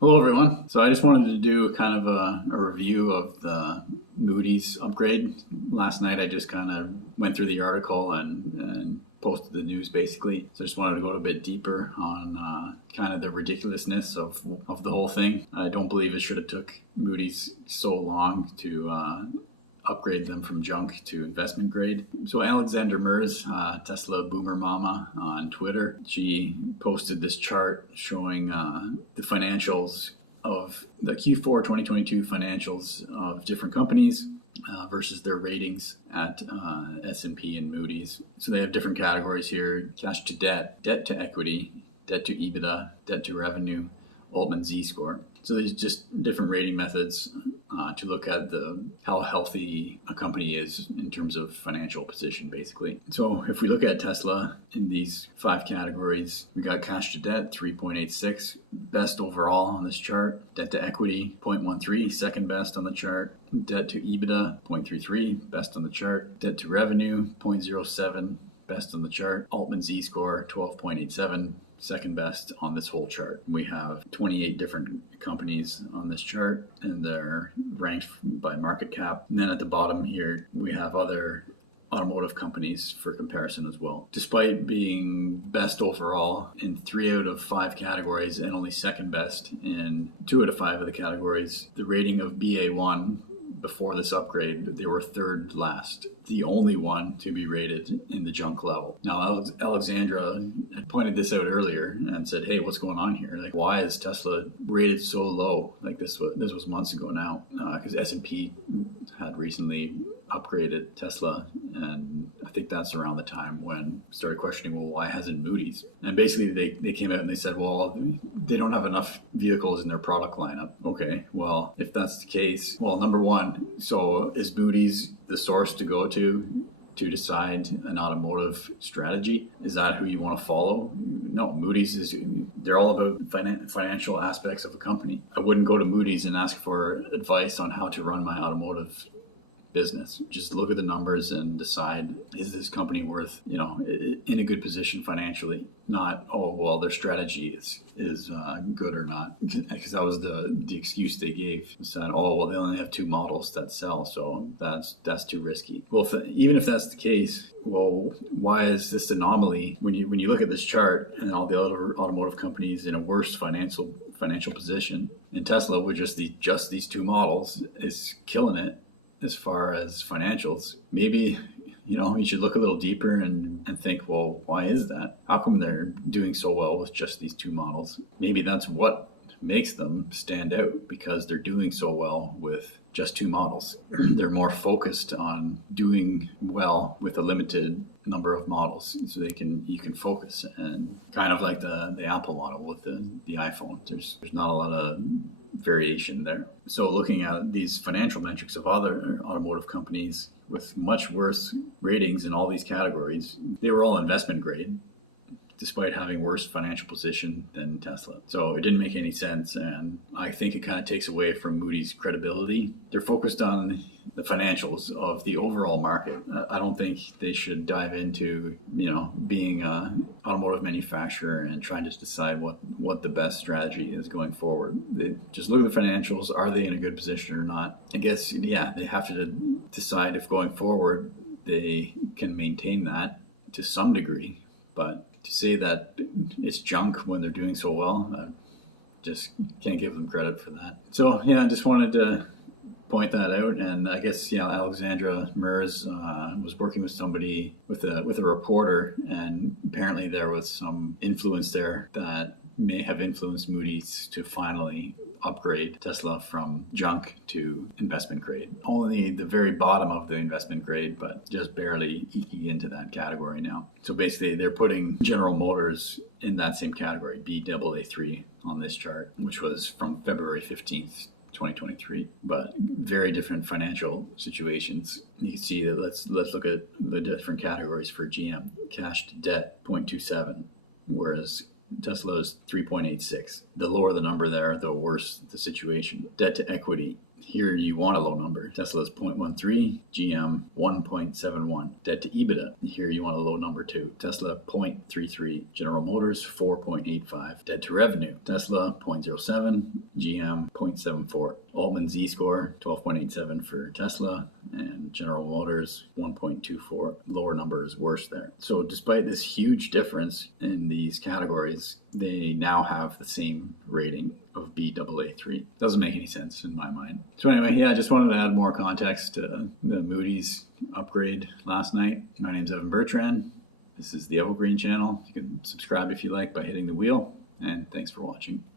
Hello, everyone. So I just wanted to do kind of a review of the Moody's upgrade. Last night I just kind of went through the article and posted the news basically. So I just wanted to go a bit deeper on kind of the ridiculousness of the whole thing. I don't believe it should have took Moody's so long to upgrade them from junk to investment grade. So Alexandra Mers, Tesla Boomer Mama on Twitter, she posted this chart showing the financials of the Q4 2022 financials of different companies versus their ratings at S&P and Moody's. So they have different categories here: cash to debt, debt to equity, debt to EBITDA, debt to revenue, Altman Z-score. So there's just different rating methods to look at how healthy a company is in terms of financial position, basically. So if we look at Tesla in these 5 categories, we got cash to debt 3.86, best overall on this chart. Debt to equity 0.13, second best on the chart. Debt to EBITDA 0.33, best on the chart. Debt to revenue 0.07, best on the chart. Altman Z-score 12.87. second best on this whole chart. We have 28 different companies on this chart, and they're ranked by market cap. And then at the bottom here, we have other automotive companies for comparison as well. Despite being best overall in 3 out of 5 categories and only second best in 2 out of 5 of the categories, the rating of BA1 before this upgrade, they were third last, the only one to be rated in the junk level. Now, Alexandra had pointed this out earlier and said, hey, what's going on here? Like, why is Tesla rated so low? Like this was months ago now, because S&P had recently upgraded Tesla, and I think that's around the time when I started questioning, well, why hasn't Moody's? And basically they came out and they said, well, they don't have enough vehicles in their product lineup. Okay, well, if that's the case, well, number one, so is Moody's the source to go to decide an automotive strategy? Is that who you want to follow? No, Moody's they're all about financial aspects of a company. I wouldn't go to Moody's and ask for advice on how to run my automotive business. Just look at the numbers and decide, is this company worth, in a good position financially? Not, oh, well, their strategy is good or not. Because that was the excuse they gave. Said, oh, well, they only have 2 models that sell, so that's too risky. Well, even if that's the case, well, why is this anomaly when you look at this chart and all the other automotive companies in a worse financial position, and Tesla with just these 2 models is killing it as far as financials? Maybe, you should look a little deeper and think, well, why is that? How come they're doing so well with just these 2 models? Maybe that's what makes them stand out, because they're doing so well with just 2 models. They're more focused on doing well with a limited number of models, so you can focus, and kind of like the Apple model with the iPhone. There's not a lot of variation there. So looking at these financial metrics of other automotive companies with much worse ratings in all these categories, they were all investment grade despite having worse financial position than Tesla. So it didn't make any sense, and I think it kind of takes away from Moody's credibility. They're focused on the financials of the overall market. I don't think they should dive into, being an automotive manufacturer and trying to decide what the best strategy is going forward. They just look at the financials. Are they in a good position or not? I guess, yeah, they have to decide if going forward they can maintain that to some degree. But to say that it's junk when they're doing so well, I just can't give them credit for that. So yeah, I just wanted to point that out. And I guess, Alexandra Mers was working with somebody, with a reporter, and apparently there was some influence there that may have influenced Moody's to finally upgrade Tesla from junk to investment grade. Only the very bottom of the investment grade, but just barely eking into that category now. So basically they're putting General Motors in that same category, BAA3 on this chart, which was from February 15th, 2023, but very different financial situations. You can see that let's look at the different categories for GM. Cash to debt 0.27, whereas Tesla is 3.86. The lower the number there, the worse the situation. Debt to equity Here you want a low number. Tesla's 0.13, GM 1.71. Debt to EBITDA. Here you want a low number too. Tesla 0.33, General Motors 4.85. Debt to revenue. Tesla 0.07, GM 0.74. Altman Z-score 12.87 for Tesla, and General Motors 1.24. Lower number is worse there. So despite this huge difference in these categories, they now have the same rating of Baa3. Doesn't make any sense in my mind. So anyway, yeah, I just wanted to add more context to the Moody's upgrade last night. My name's Evan Bertrand. This is the Evergreen channel. You can subscribe if you like by hitting the wheel, and thanks for watching.